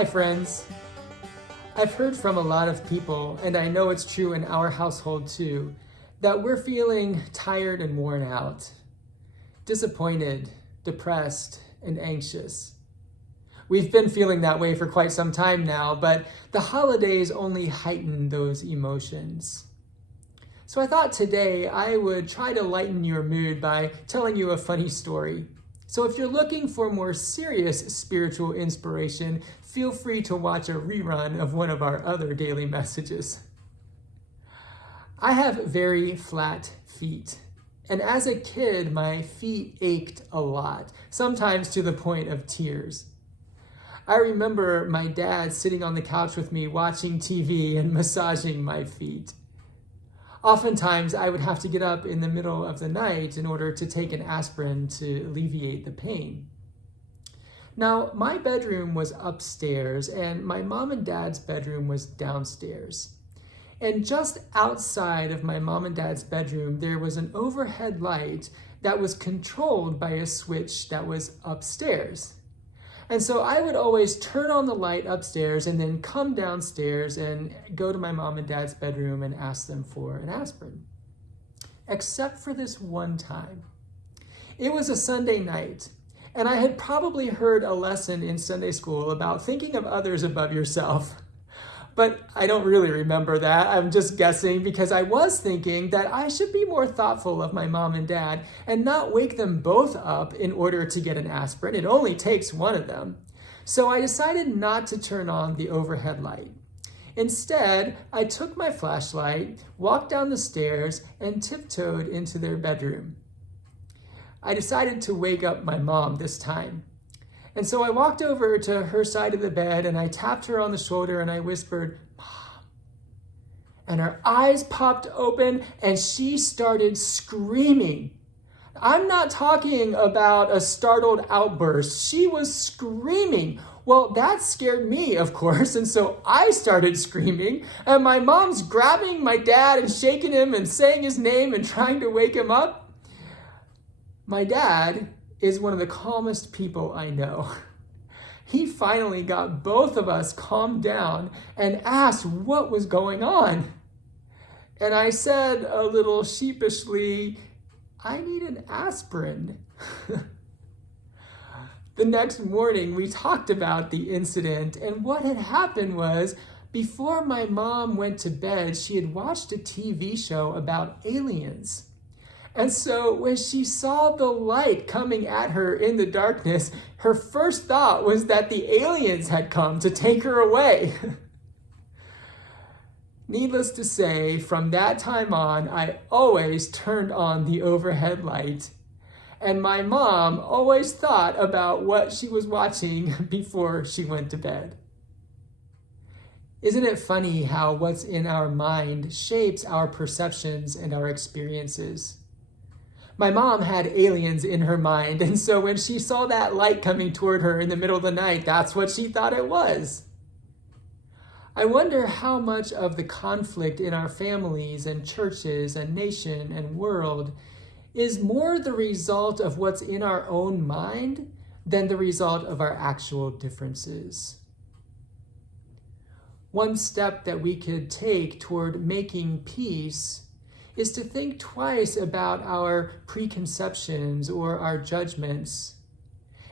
Hi friends. I've heard from a lot of people, and I know it's true in our household too, that we're feeling tired and worn out, disappointed, depressed, and anxious. We've been feeling that way for quite some time now, but the holidays only heighten those emotions. So I thought today I would try to lighten your mood by telling you a funny story. So if you're looking for more serious spiritual inspiration, feel free to watch a rerun of one of our other daily messages. I have very flat feet, and as a kid, my feet ached a lot, sometimes to the point of tears. I remember my dad sitting on the couch with me watching TV and massaging my feet. Oftentimes, I would have to get up in the middle of the night in order to take an aspirin to alleviate the pain. Now, my bedroom was upstairs and my mom and dad's bedroom was downstairs. And just outside of my mom and dad's bedroom, there was an overhead light that was controlled by a switch that was upstairs. And so I would always turn on the light upstairs and then come downstairs and go to my mom and dad's bedroom and ask them for an aspirin. Except for this one time. It was a Sunday night, and I had probably heard a lesson in Sunday school about thinking of others above yourself. But I don't really remember that. I'm just guessing because I was thinking that I should be more thoughtful of my mom and dad and not wake them both up in order to get an aspirin. It only takes one of them. So I decided not to turn on the overhead light. Instead, I took my flashlight, walked down the stairs, and tiptoed into their bedroom. I decided to wake up my mom this time. And so I walked over to her side of the bed and I tapped her on the shoulder and I whispered, "Mom." And her eyes popped open and she started screaming. I'm not talking about a startled outburst. She was screaming. Well, that scared me, of course, and so I started screaming, and my mom's grabbing my dad and shaking him and saying his name and trying to wake him up. My dad is one of the calmest people I know. He finally got both of us calmed down and asked what was going on. And I said a little sheepishly, "I need an aspirin." The next morning, we talked about the incident, and what had happened was, before my mom went to bed, she had watched a TV show about aliens. And so when she saw the light coming at her in the darkness, her first thought was that the aliens had come to take her away. Needless to say, from that time on, I always turned on the overhead light. And my mom always thought about what she was watching before she went to bed. Isn't it funny how what's in our mind shapes our perceptions and our experiences? My mom had aliens in her mind, and so when she saw that light coming toward her in the middle of the night, that's what she thought it was. I wonder how much of the conflict in our families and churches and nation and world is more the result of what's in our own mind than the result of our actual differences. One step that we could take toward making peace is to think twice about our preconceptions or our judgments,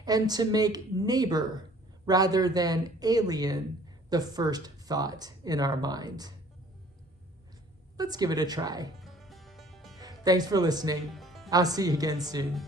and to make neighbor rather than alien the first thought in our mind. Let's give it a try. Thanks for listening. I'll see you again soon.